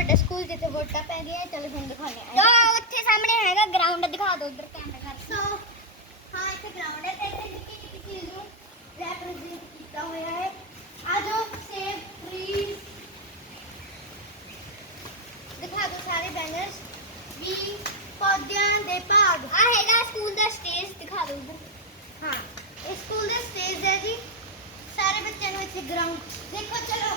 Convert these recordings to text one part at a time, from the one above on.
ਵੱਡਾ ਸਕੂਲ ਜਿੱਥੇ ਵੋਟਾਂ ਪੈਂਦੀਆਂ ਚਲੋ ਤੁਹਾਨੂੰ ਦਿਖਾਉਂਦੇ ਆ ਉੱਥੇ ਸਾਹਮਣੇ ਹੈਗਾ ਗਰਾਊਂਡ ਦਿਖਾ ਦਿਓ ਉਧਰ ਕੈਮਰਾ ਕਰ ਸੋ ਹਾਂ ਇੱਥੇ ਗਰਾਊਂਡ ਹੈ ਤੇ ਇੱਥੇ ਨਿੱਕੀ ਨਿੱਕੀ ਚੀਜ਼ ਨੂੰ ਰੈਪਰੈਜ਼ੈਂਟ ਕੀਤਾ ਹੋਇਆ ਹੈ ਆ ਜੋ ਸੇਵ ਟਰੀਜ਼ ਦਿਖਾ ਦਿਓ ਸਾਰੇ ਬੈਨਰਸ ਵੀ ਪੌਦਿਆਂ ਦੇ ਭਾਗ ਆ ਹੈਗਾ ਸਕੂਲ ਦਾ ਸਟੇਜ ਦਿਖਾ ਦਿਓ ਉਧਰ ਹਾਂ ਇਹ ਸਕੂਲ ਦਾ ਸਟੇਜ ਹੈ ਜੀ ਸਾਰੇ ਬੱਚਿਆਂ ਨੂੰ ਇੱਥੇ ਗਰਾਊਂਡ ਦੇਖੋ ਚਲੋ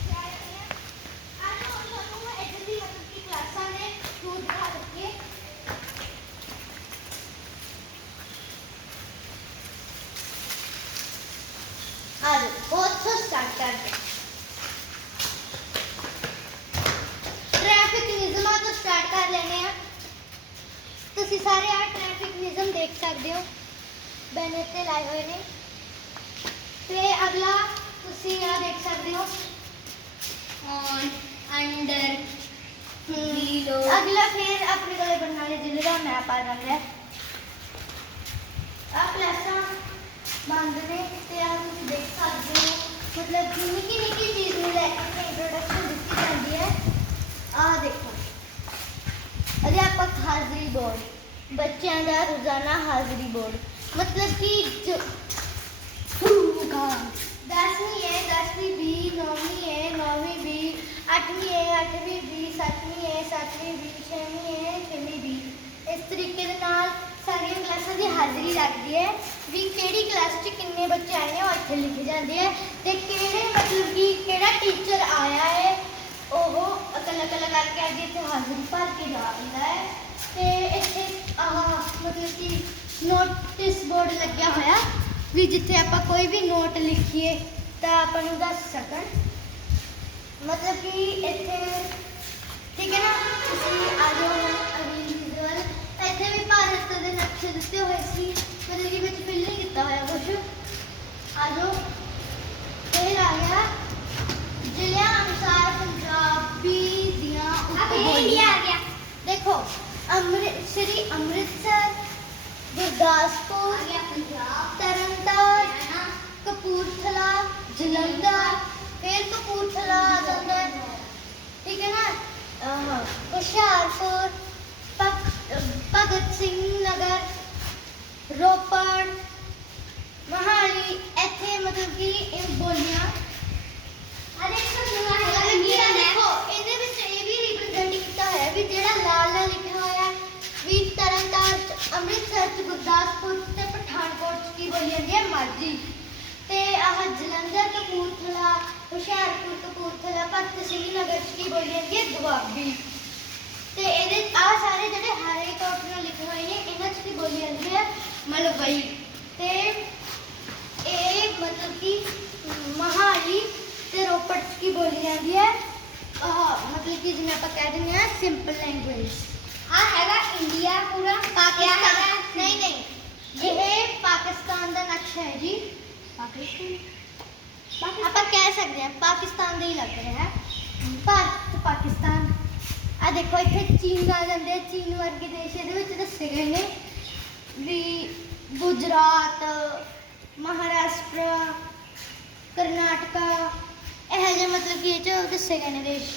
ಅದು स्टार्ट कर दे ट्रैफ़िक निजम तो स्टार्ट कर लेने हैं तो सारे आ ट्रैफ़िक निजम देख सकते हो। बैनर से लाए हुए ने तो अगला तुम आ देख सकते हो। ऑन अंडर हिंदी लो अगला फिर अपने को बनाने ज़िले का मैप आ जाता है। आप प्लस बांधने से आप देख सकते हो। मतलब कि निकी निकी चीज़ में लैकअप में इंट्रोडक्शन दिखी जाती है। आ, देखो। अध्यापक हाजिरी बोर्ड बच्चों का रोज़ाना हाजरी बोर्ड मतलब कि जो दसवीं है, दसवीं बी, नौवीं है, नौवीं बी अठवीं है अठवीं बी, सतवीं है, सतवीं बी, छवीं है, छवीं बी। इस तरीके ਹਾਜ਼ਰੀ ਲੱਗਦੀ ਹੈ ਵੀ ਕਿਹੜੀ ਕਲਾਸ 'ਚ ਕਿੰਨੇ ਬੱਚੇ ਆਏ ਨੇ ਉਹ ਇੱਥੇ ਲਿਖੇ ਜਾਂਦੇ ਆ ਤੇ ਕਿਹੜੇ ਮਤਲਬ ਕਿ ਕਿਹੜਾ ਟੀਚਰ ਆਇਆ ਹੈ, ਉਹ ਅਕਲ ਅਕਲ ਕਰਕੇ ਅੱਗੇ ਇੱਥੇ ਹਾਜ਼ਰੀ ਭਰ ਕੇ ਜਾਂਦਾ ਹੈ। ਤੇ ਇੱਥੇ ਆਹ ਮਤਲਬ ਕਿ ਨੋਟਿਸ ਬੋਰਡ ਲੱਗਿਆ ਹੋਇਆ ਵੀ ਜਿੱਥੇ ਆਪਾਂ ਕੋਈ ਵੀ ਨੋਟ ਲਿਖੀਏ ਤਾਂ ਆਪਾਂ ਨੂੰ ਦੱਸ ਸਕਣ। ਮਤਲਬ ਕਿ ਇੱਥੇ, ਠੀਕ ਹੈ ਨਾ, ਤੁਸੀਂ ਆ ਜਾਓ। देखते हो ऐसी मतलब कि मैं फिल तो नहीं कितना है। कुछ आ जाओ। फिर आ गया ज़िले अनुसार पंजाबी दिया आ गया। देखो अमृत अमृतसर गुरदासपुर तरन तारण कपूरथला जलंधर। फिर कपूरथला आ ठीक है ना? हाँ। हुशियारपुर भगत सिंह नगर ਰੋਪੜ। ਮਹਾਲੀ ਇੱਥੇ ਮਤਲਬ ਕਿ ਇਹ ਬੋਲੀਆਂ। ਅਰੇ ਦੇਖੋ ਇਹਦੇ ਵਿੱਚ ਇਹ ਵੀ ਰਿਪਰੈਜ਼ੈਂਟ ਕੀਤਾ ਹੋਇਆ ਵੀ ਜਿਹੜਾ ਲਾਲ ਨਾਲ ਲਿਖਿਆ ਹੋਇਆ ਹੈ ਵੀ ਤਰਨਤਾਰਨ ਚ ਅੰਮ੍ਰਿਤਸਰ ਚ ਗੁਰਦਾਸਪੁਰ ਤੇ ਪਠਾਨਕੋਟ ਚ ਕੀ ਬੋਲੀ ਜਾਂਦੀ ਹੈ? ਮਾਝੀ ਤੇ ਆਹ ਜਲੰਧਰ ਕਪੂਰਥਲਾ ਹੁਸ਼ਿਆਰਪੁਰ ਕਪੂਰਥਲਾ ਭਗਤ ਸਿੰਘ ਨਗਰ ਚ ਕੀ ਬੋਲੀ ਜਾਂਦੀ ਹੈ? ਦੁਆਬੀ। ਤੇ ਇਹਦੇ ਆ ਸਾਰੇ ਜਿਹੜੇ ਹਰੇ ਕੋਟ ਨਾਲ ਲਿਖੇ ਹੋਏ ਨੇ ਇਹਨਾਂ ਚ ਕੀ ਬੋਲੀ ਜਾਂਦੀ ਹੈ? ਮਲਵਈ ਤੇ ਇਹ ਮਤਲਬ ਕਿ ਮਹਾਲੀ ਤੇ ਰੋਪੜ ਕੀ ਬੋਲੀ ਜਾਂਦੀ ਹੈ? ਆਹ ਮਤਲਬ ਕਿ ਜਿਵੇਂ ਆਪਾਂ ਕਹਿ ਦਿੰਦੇ ਆ ਸਿੰਪਲ ਲੈਂਗੁਏਜ ਆ ਹੈਗਾ ਇੰਡੀਆ ਪੂਰਾ। ਪਾਕਿਸਤਾਨ। ਨਹੀਂ ਨਹੀਂ। ਇਹ ਪਾਕਿਸਤਾਨ ਦਾ ਨਕਸ਼ਾ ਹੈ ਜੀ। ਪਾਕਿਸਤਾਨ? ਆਪਾਂ ਕਹਿ ਸਕਦੇ ਹਾਂ ਪਾਕਿਸਤਾਨ ਦਾ ਹੀ ਲੱਗ ਰਿਹਾ ਹੈ। ਭਾਰਤ ਪਾਕਿਸਤਾਨ। ਆ ਦੇਖੋ ਇੱਥੇ ਚੀਨ ਆ ਜਾਂਦੇ ਆ। ਚੀਨ ਵਰਗੇ ਦੇਸ਼ ਇਹਦੇ ਵਿੱਚ ਦੱਸੇ ਗਏ ਨੇ। ਵੀ ਗੁਜਰਾਤ ਮਹਾਰਾਸ਼ਟਰ ਕਰਨਾਟਕਾ ਇਹ ਜਿਹੇ ਮਤਲਬ ਕਿ ਇਹ ਚ ਦੱਸੇ ਗਏ ਨੇ ਦੇਸ਼?